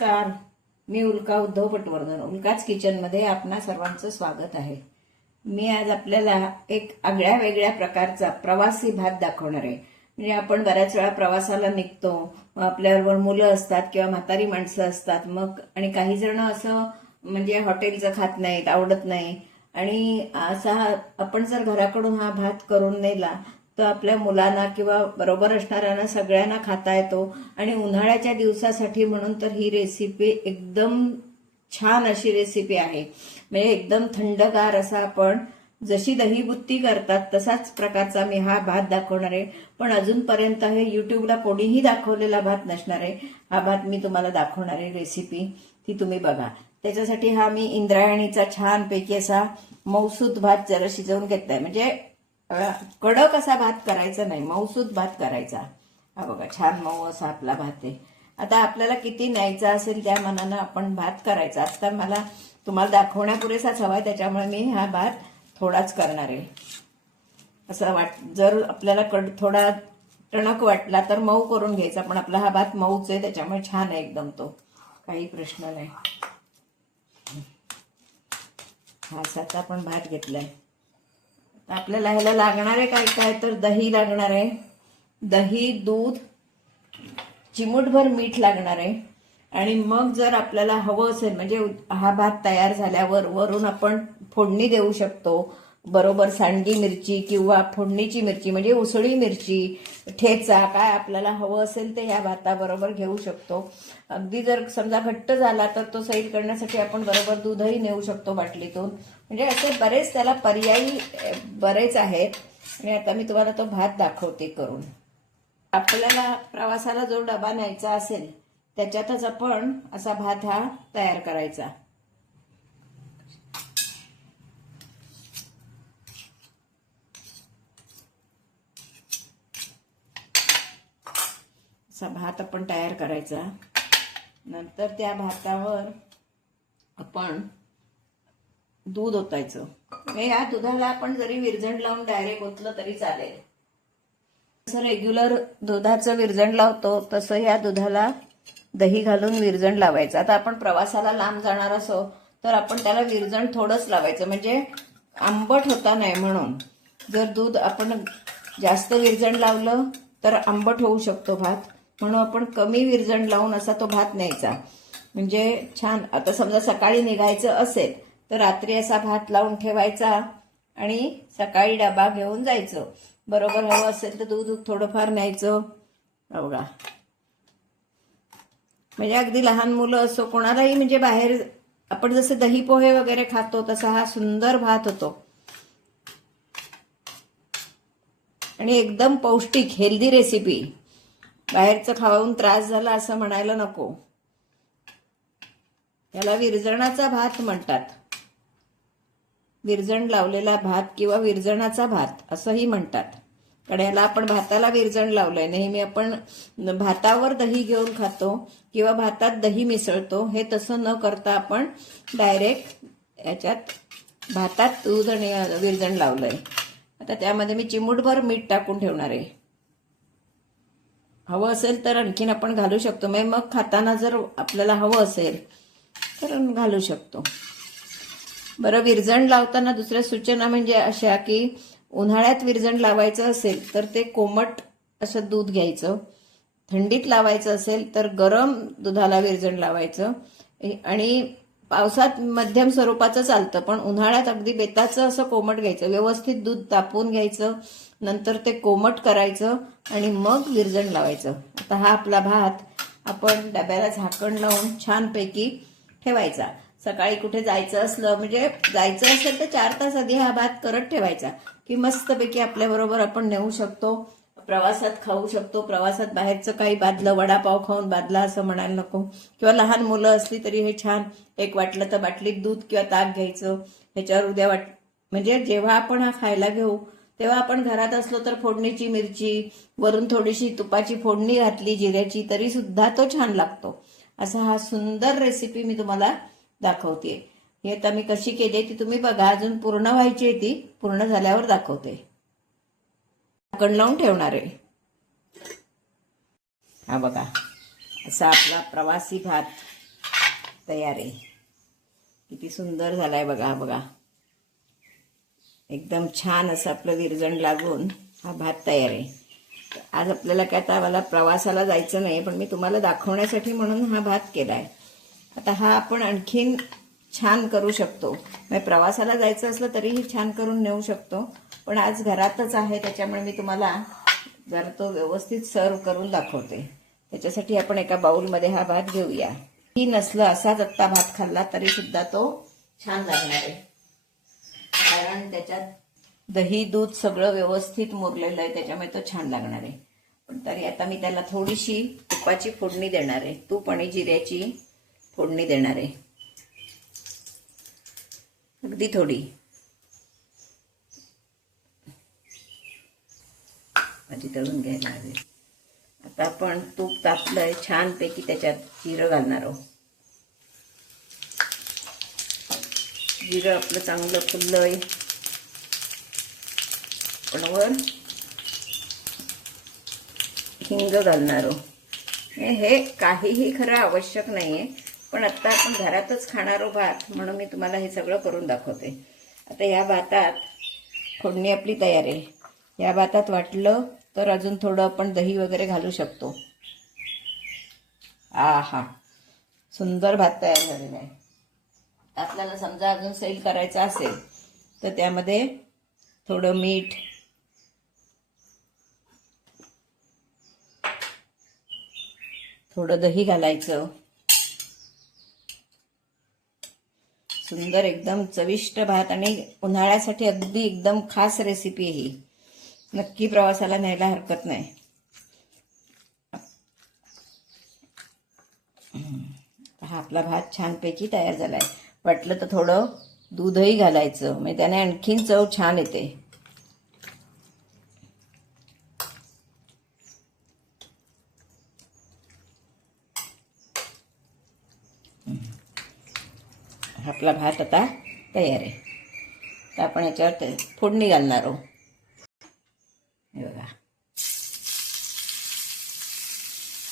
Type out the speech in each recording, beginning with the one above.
नमस्कार. मी उल्का उद्धव पटवर्धन. उल्काच किचनमध्ये आपणा सर्वांचं स्वागत आहे. मी आज आपल्याला एक आगळ्या वेगळ्या प्रकारचा प्रवासी भात दाखवणार आहे. म्हणजे आपण बऱ्याच वेळा प्रवासाला निघतो, आपल्याबरोबर मुलं असतात किंवा म्हातारी माणसं असतात, मग आणि काही जण असं म्हणजे हॉटेलचं खात नाहीत, आवडत नाही, आणि असा आपण जर घराकडून हा भात करून नेला तर आपल्या मुलांना किंवा बरोबर असणाऱ्यांना सगळ्यांना खाता येतो. आणि उन्हाळ्याच्या दिवसासाठी म्हणून तर ही रेसिपी एकदम छान अशी रेसिपी आहे. म्हणजे एकदम थंडगार असा, आपण जशी दहीबुत्ती करतात तसाच प्रकारचा मी हा भात दाखवणार आहे. पण अजूनपर्यंत हे युट्यूबला कोणीही दाखवलेला भात नसणार आहे. हा भात मी तुम्हाला दाखवणार आहे रेसिपी, ती तुम्ही बघा. त्याच्यासाठी हा मी इंद्रायणीचा छानपैकी असा मौसूद भात जरा शिजवून घेतलाय. म्हणजे कडक असा भात करायचा नाही, मऊसूद भात करायचा. हा बघा, छान मऊ असा आपला भात आहे. आता आपल्याला किती न्यायचा असेल त्या मनानं आपण भात करायचा. आता मला तुम्हाला दाखवण्यापुरेसाच हवाय, त्याच्यामुळे मी हा भात थोडाच करणार आहे. असं जर आपल्याला थोडा टणक वाटला तर मऊ करून घ्यायचा, पण आपला हा भात मऊच आहे त्याच्यामुळे छान आहे एकदम, तो काही प्रश्न नाही. हा असाच आपण भात घेतलाय. आपल्याला ह्याला लागणार आहे काय काय, तर दही लागणार आहे, दही, दूध, चिमूटभर मीठ लागणार आहे. आणि मग जर आपल्याला हवं असेल, म्हणजे हा भात तयार झाल्यावर वरून आपण फोडणी देऊ शकतो. बरोबर सांडगी मिरची किंवा फोडणीची मिरची म्हणजे उसळी मिरची, ठेचा, काय आपल्याला हवं असेल ते ह्या भाताबरोबर घेऊ शकतो. अगदी जर समजा घट्ट झाला तर तो सैल करण्यासाठी आपण बरोबर दूधही नेऊ शकतो बाटलीतून. म्हणजे असे बरेच त्याला पर्यायी बरेच आहेत. आणि आता मी तुम्हाला तो भात दाखवते करून. आपल्याला प्रवासाला जो डबा न्यायचा असेल त्याच्यातच आपण असा भात हा तयार करायचा. असा भात आपण तयार करायचा. नंतर त्या भातावर आपण दूध ओतायचं. या दुधाला आपण जरी विरजण लावून डायरेक्ट ओतलं तरी चालेल. जसं रेग्युलर दुधाचं विरजण लावतो तसं ह्या दुधाला दही घालून विरजण लावायचं. आता आपण प्रवासाला लांब जाणार असो तर आपण त्याला विरजण थोडंच लावायचं, म्हणजे आंबट होता नाही म्हणून. जर दूध आपण जास्त विरजण लावलं तर आंबट होऊ शकतो भात, म्हणून आपण कमी विरजण लावून असा तो भात न्यायचा. म्हणजे छान. आता समजा सकाळी निघायचं असेल तर रात्री असा भात लावून ठेवायचा आणि सकाळी डबा घेऊन जायचं. बरोबर हवं असेल तर दूध थोडंफार न्यायचं. बघा, म्हणजे अगदी लहान मुलं असो कोणालाही, म्हणजे बाहेर आपण जसं दही पोहे वगैरे खातो तसा हा सुंदर भात होतो. आणि एकदम पौष्टिक हेल्दी रेसिपी. बाहेरचं खाऊन त्रास झाला असं म्हणायला नको. याला विरजणाचा भात म्हणतात. विरजण लावलेला भात किंवा विरजणाचा भात असंही म्हणतात. कारण याला आपण भाताला विरजण लावलंय. नेहमी आपण भातावर दही घेऊन खातो किंवा भातात दही मिसळतो, हे तसं न करता आपण डायरेक्ट याच्यात भातात दूध आणि विरजण लावलंय. आता त्यामध्ये मी चिमूटभर मीठ टाकून ठेवणार आहे. हवं असेल तर आणखीन आपण घालू शकतो. मग खाताना जर आपल्याला हवं असेल तर घालू शकतो. बरं, विरजण लावताना दुसऱ्या सूचना म्हणजे अशा की उन्हाळ्यात विरजण लावायचं असेल तर ते कोमट असं दूध घ्यायचं. थंडीत लावायचं असेल तर गरम दुधाला विरजण लावायचं. आणि पावसात मध्यम स्वरूपाचं चालतं, पण उन्हाळ्यात अगदी बेताचं असं कोमट घ्यायचं. व्यवस्थित दूध तापवून घ्यायचं, नंतर ते कोमट करायचं आणि मग विरजण लावायचं. आता हा आपला भात आपण डब्याला झाकण लावून छानपैकी ठेवायचा. सकाळी कुठे जायचं असलं, म्हणजे जायचं असेल तर 4 तास आधी हा भात करत ठेवायचा की मस्तपैकी आपल्याबरोबर आपण नेऊ शकतो, प्रवासात खाऊ शकतो. प्रवासात बाहेरचं काही बादलं, वडापाव खाऊन बादला असं म्हणायला नको. किंवा लहान मुलं असली तरी हे छान. एक वाटलं तर बाटलीत दूध किंवा ताक घ्यायचं, ह्याच्यावर उद्या म्हणजे जेव्हा आपण हा खायला घेऊ तेव्हा आपण घरात असलो तर फोडणीची मिरची, वरून थोडीशी तुपाची फोडणी घातली जिऱ्याची, तरी सुद्धा तो छान लागतो. असा हा सुंदर रेसिपी मी तुम्हाला दाखवते. हे आता मी कशी केली ती तुम्ही बघा. अजून पूर्ण व्हायची आहे, ती पूर्ण झाल्यावर दाखवते. झाकण लावून ठेवणार आहे. हा बघा, असा आपला प्रवासी भात तयार आहे. किती सुंदर झालाय बघा बघा. एकदम छान असं आपलं विरजण लागून हा भात तयार आहे. आज आपल्याला काय आता मला प्रवासाला जायचं नाही, पण मी तुम्हाला दाखवण्यासाठी म्हणून हा भात केलाय. आता हा आपण आणखीन छान करू शकतो. म्हणजे प्रवासाला जायचं असलं तरीही छान करून नेऊ शकतो, पण आज घरातच आहे त्याच्यामुळे मी तुम्हाला जरा तो व्यवस्थित सर्व करून दाखवते. त्याच्यासाठी आपण एका बाउलमध्ये हा भात घेऊया. ही नसलं असाच आत्ता भात खाल्ला तरी सुद्धा तो छान लागणार आहे, कारण त्याच्यात दही दूध सगळं व्यवस्थित मुरलेलं आहे, त्याच्यामुळे तो छान लागणार आहे. पण तरी आता मी त्याला थोडीशी तुपाची फोडणी देणार आहे. तूप आणि जिऱ्याची फोडणी देणार आहे, अगदी थोडी. भाजी तळून घ्यायला हवी. आता आपण तूप तापलंय छानपैकी, त्याच्यात जिरं घालणार आहोत. जिरं आपलं चांगलं फुललंय, पण वर हिंग घालणार आहोत. हे काहीही खरं आवश्यक नाहीये, पण आता आपण घरातच खाणारो भात म्हणून मी तुम्हाला हे सगळं करून दाखवते. आता या भातात फोडणी आपली तयार आहे. या भातात वाटलं तर अजून थोडं आपण दही वगैरे घालू शकतो. आहा, सुंदर भात तयार झालेला आहे. आपल्याला समजा अजून सैल करायचा असेल तर त्यामध्ये थोडं मीठ, थोडं दही घालायचं. सुंदर एकदम चविष्ट भात आणि उन्हाळ्यासाठी अगदी एकदम खास रेसिपी ही. नक्की प्रवासाला न्यायला हरकत नाही. हा आपला भात छानपैकी तयार झालाय. वाटलं तर थोडं दूधही घालायचं, म्हणजे त्याने आणखीन चव छान येते. आपला भात आता तयार आहे. तर आपण याच्यावर फोडणी घालणार आहोत. बघा,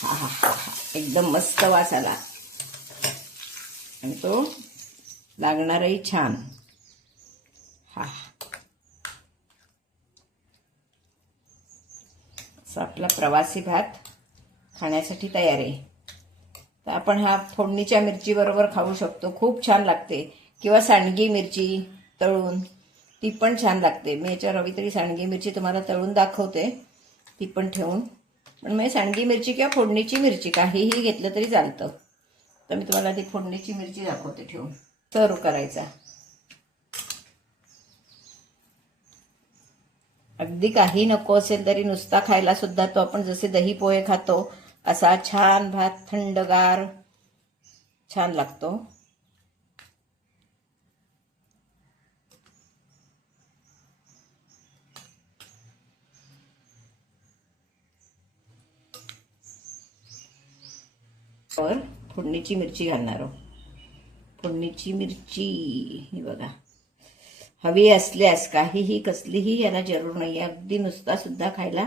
हा हा हा हा, एकदम मस्त वास आला आणि तो लागणारही छान. हा, असा आपला प्रवासी भात खाण्यासाठी तयार आहे. तर आपण हा फोडणीच्या मिरची बरोबर खाऊ शकतो, खूप छान लागते. किंवा सांडगी मिरची तळून, ती पण छान लागते. मी याच्यावर हवी तरी सांडगी मिरची तुम्हाला तळून दाखवते, ती पण ठेवून. पण मी सांडगी मिरची किंवा फोडणीची मिरची काहीही घेतलं तरी चालतं. तर मी तुम्हाला ती फोडणीची मिरची दाखवते ठेवून. सर्व करायचा. अगदी काही नको असेल तरी नुसता खायला सुद्धा तो आपण जसे दही पोहे खातो असा छान भात थंडगार छान लागतो. और फोडणीची मिरची घालणार आहोत. फोडणीची मिरची ही बघा, हवी असल्यास काहीही कसलीही याला जरूर नाही, अगदी नुसता सुद्धा खायला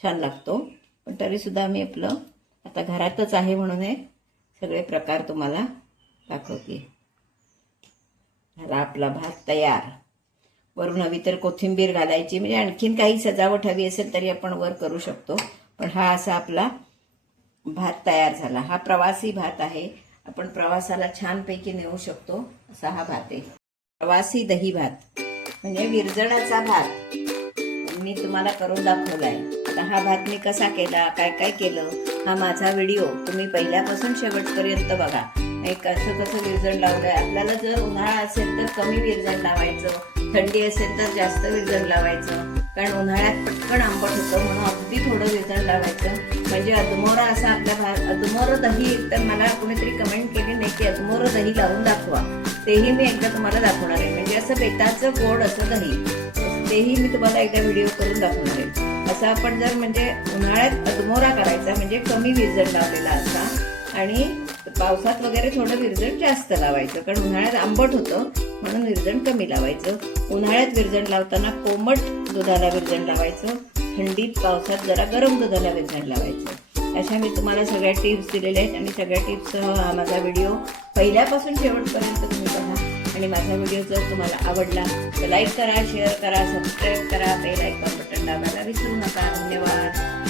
छान लागतो. पण तरी सुद्धा आम्ही आपलं आता घरातच आहे म्हणून हे सगळे प्रकार तुम्हाला दाखवते. झाला आपला भात तयार. वरून हवी तर कोथिंबीर घालायची, म्हणजे आणखीन काही सजावट हवी असेल तरी आपण वर करू शकतो. पण हा असा आपला भात तयार झाला. हा प्रवासी भात आहे, आपण प्रवासाला छानपैकी नेऊ शकतो असा हा भात आहे. प्रवासी दही भात म्हणजे विरजणाचा भात मी तुम्हाला करून दाखवलाय. आता हा भात मी कसा केला, काय काय केलं, हा माझा व्हिडिओ तुम्ही पहिल्यापासून शेवटपर्यंत बघा. कसं कसं विरजण लावलंय. आपल्याला जर उन्हाळा असेल तर कमी विरजण लावायचं, थंडी असेल तर जास्त विरजण लावायचं. कारण उन्हाळ्यात पटकन आंबट होतं म्हणून अगदी थोडं विरजण लावायचं. म्हणजे अदमोरा असा आपला भात. अदमोरं दही, तर मला कोणीतरी कमेंट केली नाही की अदमोरं दही लावून दाखवा, तेही मी एकदा तुम्हाला दाखवणार आहे. म्हणजे असं बेताचं गोड असं दही, तेही मी तुम्हाला एकदा व्हिडिओ करून दाखवणार आहे. असं आपण जर म्हणजे उन्हाळ्यात अदमोरा करायचा, म्हणजे कमी विरजण लावलेला असा, आणि पावसात वगैरे थोडं विरजण जास्त लावायचं. कारण उन्हाळ्यात आंबट होतं म्हणून विरजण कमी लावायचं. उन्हाळ्यात विरजण लावताना कोमट दुधाला विरजण लावायचं, थंडीत पावसात जरा गरम दुधाला विरजण लावायचं. अशा मी तुम्हाला सगळ्या टिप्स दिलेल्या आहेत आणि सगळ्या टिप्ससह हा माझा व्हिडिओ पहिल्यापासून शेवटपर्यंत तुम्ही बघा आणि माझा व्हिडिओ जर तुम्हाला आवडला तर लाईक करा, शेअर करा, सबस्क्राईब करा, बेल आयकॉन बटन दाबायला विसरू नका. धन्यवाद.